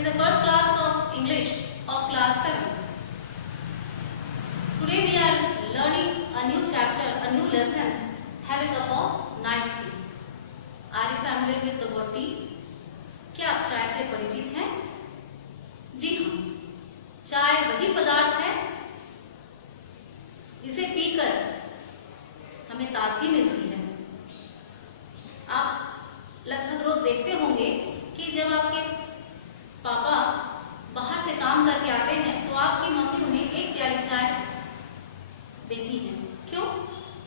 is the first class of English of class 7. Today we are learning a new chapter, a new lesson. Have a cup of nice tea. Are you familiar with the word tea? क्या आप चाय से परिचित हैं? जी हाँ, चाय वही पदार्थ है जिसे पीकर हमें ताजगी मिलती है। आप लगभग रोज देखते होंगे कि जब आपके पापा बाहर से काम करके आते हैं तो आपकी मम्मी उन्हें एक प्याली चाय देती है। क्यों?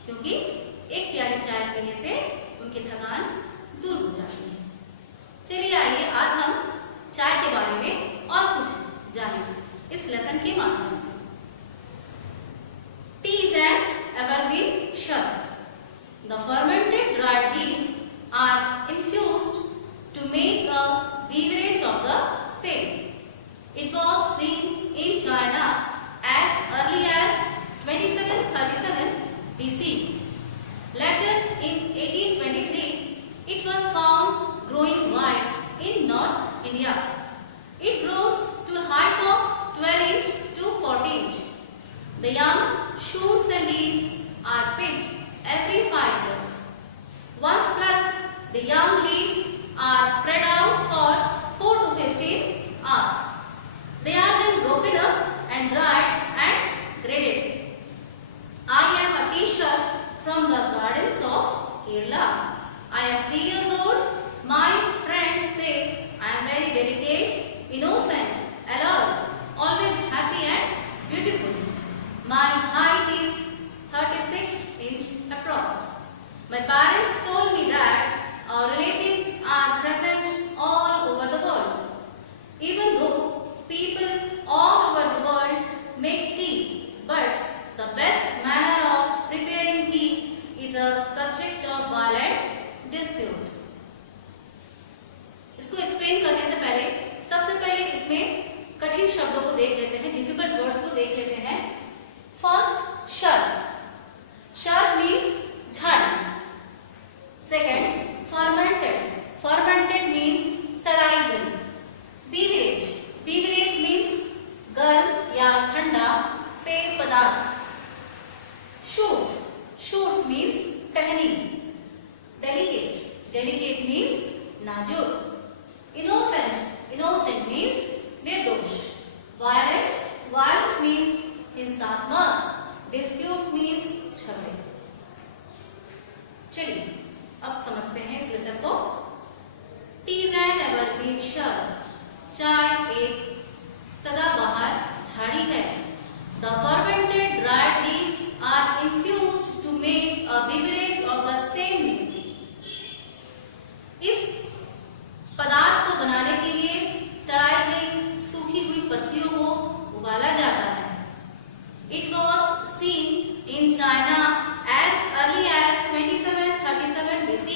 क्योंकि एक प्याली चाय पीने से उनकी थकान दूर हो जाती है। चलिए आइए आज हम चाय के बारे में और कुछ जानें इस लेसन के माध्यम से। Tea is an evergreen shrub. The fermented dried leaves are infused to make a beverage of the same. It was seen in China as early as 2737 BC. Later, in 1823, it was found growing wild in North India. It grows to a height of 12 inch to 40 inch. The young shoots and leaves are picked every 5 years. Once plucked, the young leaves are spread out for 4 to 15 hours. They are then broken up and dried and graded. I am a teacher from the gardens of Kerala. I am 3 years old. My friends say I am very delicate, innocent, alert, always happy and beautiful. My height is 36 inch approx. My parents told me that our relatives are present all over the world. Even though people all over the world make tea, but the best manner of preparing tea is a subject of violent dispute. इसको explain करने से पहले सबसे पहले इसमें कठिन शब्दों को देख लेते हैं, डिफिकल्ट वर्ड्स को देख लेते हैं। First, shrub. शर्ब मीन्स झाड़. Second, fermented. फर्मेंटेड मीन्स सड़ाई हुई. बीवरेज. बीवरेज मीन्स गर्म या ठंडा पेय पदार्थ. शूट्स. शूट्स मीन्स टहनी. डेलिकेट. डेलिकेट मीन्स नाजुक. इनोसेंट. इनोसेंट मीन्स निर्दोष. वायलेंट. वायलेंट मीन्स हिंसात्मक. डिस्प्यूट मीन्स झगड़े. चलिए अब समझते हैं इस लेसन को। Tea is an evergreen shrub. चाय एक सदाबहार झाड़ी है. The fermented dried leaves are infused to make a beverage of the same name. इस पदार्थ को बनाने के लिए सड़ाई गई सूखी हुई पत्तियों को उबाला जाता है. It was seen in China as early as 2737 BC.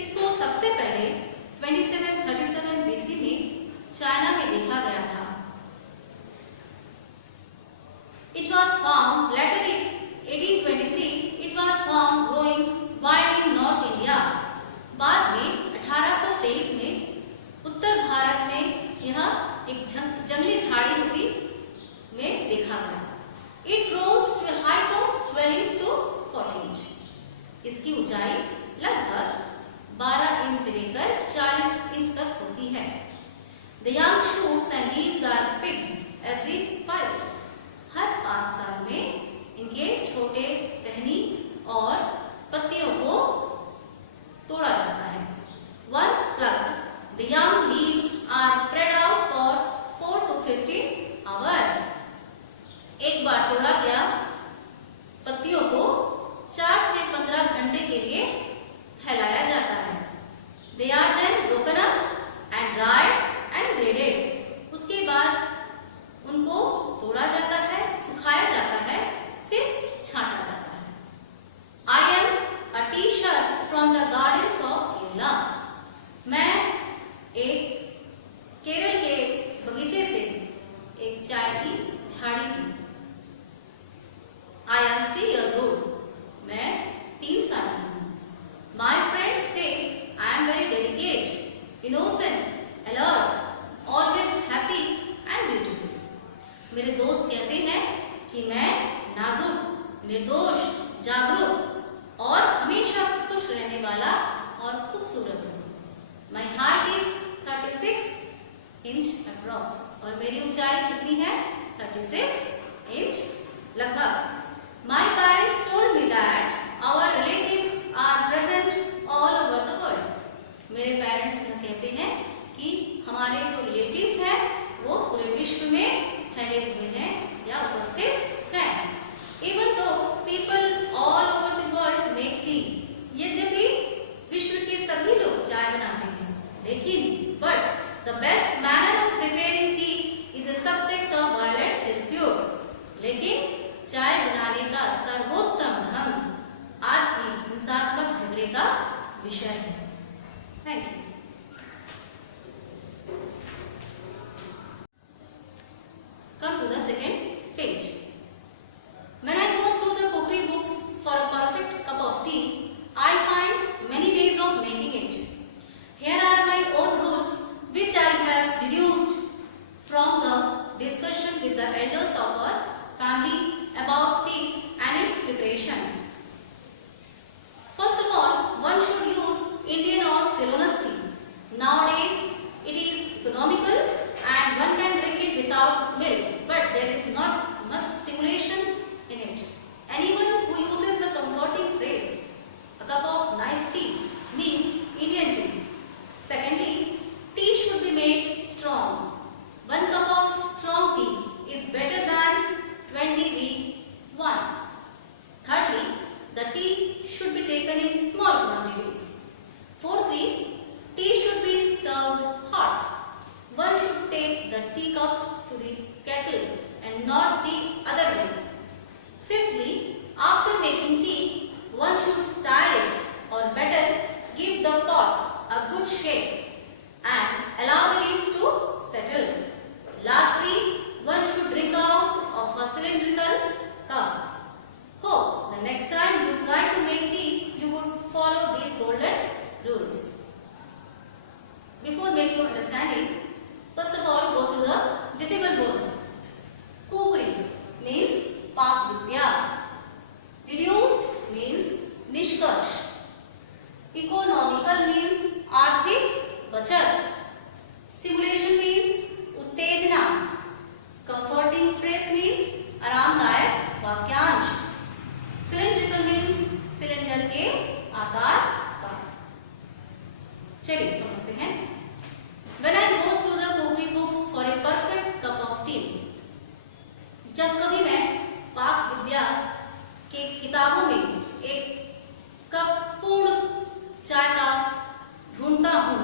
इसको सबसे पहले 2737 BC में चाइना में देखा गया था. It was found later in 1823. It was found growing wild in North India. बाद में 1823 में उत्तर भारत में यह एक जंगली झाड़ी रूपी में देखा गया. It grows to a height of 12 inch निर्दोष, जागरूक और हमेशा खुश रहने वाला और खूबसूरत हूँ। My height is 36 inch approx और मेरी ऊंचाई कितनी है? 36 इंच लगभग। My parents told me that our relatives are present all over the world. मेरे पेरेंट्स कहते हैं कि हमारे जो रिलेटिव्स हैं वो पूरे विश्व में फैले हुए हैं या उपस्थित हैं। Even though people all over the world make tea, यद्यपि विश्व के सभी लोग चाय बनाते हैं, लेकिन but the best manner of preparing tea is a subject of violent dispute. लेकिन चाय बनाने का सर्वोत्तम ढंग आज भी हिंसात्मक झगड़े का विषय है। Thank you. Come to the second page. When I go through the cookery books for a perfect cup of tea, I find many ways of making it. Here are my own rules which I have deduced from the discussion with the elders of our family about tea and its preparation. First of all, one should use Indian or Ceylonese tea. Nowadays, it is economical and one can drink it without milk, but there is not much stimulation in it. Anyone who uses the comforting phrase, a cup of nice tea, means Indian tea. Secondly, tea should be made strong. 1 cup of strong tea is better than 20 weak one. Thirdly, the tea should be taken in small quantities. Fourthly, tea should be served hot. One should take the teacups to the kettle and not the other way. Fifthly, after making tea, one should stir it, or better, give the pot a good shake and allow the leaves to settle. Lastly, one should drink out of a cylindrical cup. Hope the next time you try to make tea, you would follow these golden rules. Before making your understanding, first of all, go through the difficult words. Cookery means Pak Vidya. Deduced means Nishkarsh. Economical means Arthik Bachat. Stimulation means Uttejana. Comforting phrase means आरामदायक वाक्यांश। Cylindrical means cylinder के आकार का। चलिए समझते हैं। When I go through the cookery books for a perfect cup of tea, जब कभी मैं पाक विद्या के किताबों में एक कप पूर्ण चाय का ढूंढता हूँ,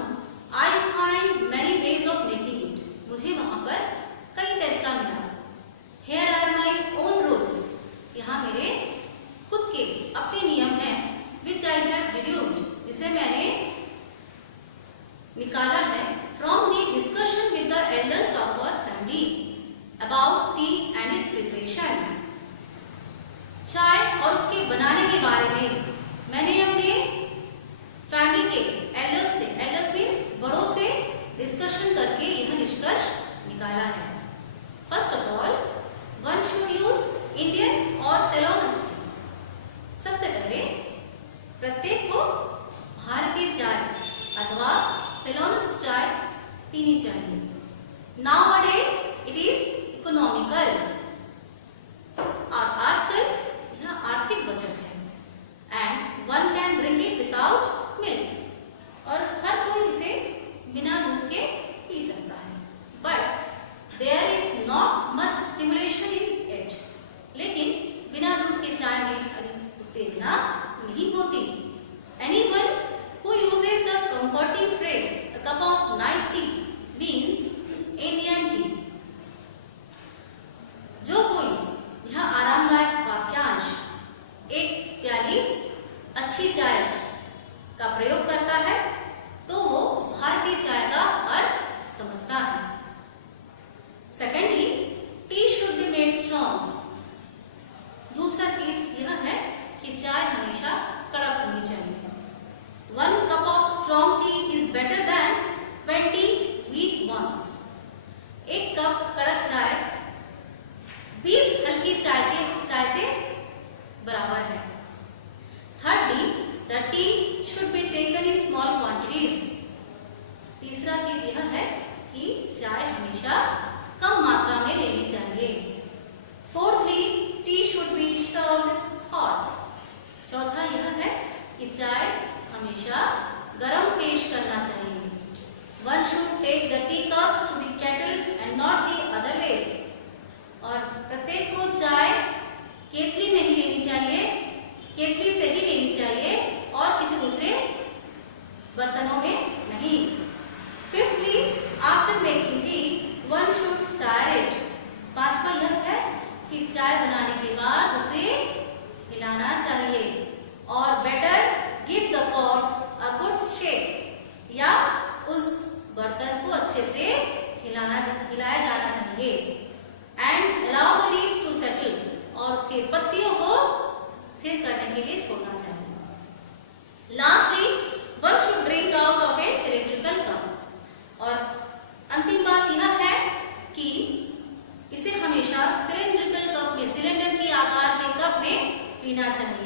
I find many ways of making it. मुझे वहाँ पर कई तरीका मिला। Here are my own rules. यहाँ मेरे खुद के अपने नियम हैं, which I have deduced, जिसे मैंने निकाला है from the discussion with the elders of our family about tea and its preparation. चाय और उसके बनाने के बारे में मैंने अपने फैमिली के एल्डर्स मीन्स बड़ों से डिस्कशन करके यह निष्कर्ष निकाला है। First of all, one should use Indian और सेलोनस टी। सबसे पहले प्रत्येक को भारतीय चाय अथवा सेलोनस चाय पीनी चाहिए। नाउअडेज इट इज इकोनॉमिकल, और आजकल यह आर्थिक बचत है। And one can drink it without milk, और हर कोई इसे बिना दूध के पी सकता है। But there is not much stimulation in it, लेकिन बिना दूध के चाय में अधिक उत्तेजना नहीं होती। Anyone who uses the comforting phrase a cup of nice T means Indian T. जो कोई यह आरामदायक वाक्यांश एक प्याली अच्छी चाय का प्रयोग करता है तो वो भारतीय चाय का अर्थ समझता है। Secondly, T should be made strong. दूसरा चीज यह है कि चाय हमेशा कड़क होनी चाहिए। 1 cup of strong tea is better than 20 weak ones. 1 cup कड़क चाय 20 हल्की चाय से पीना चाहिए।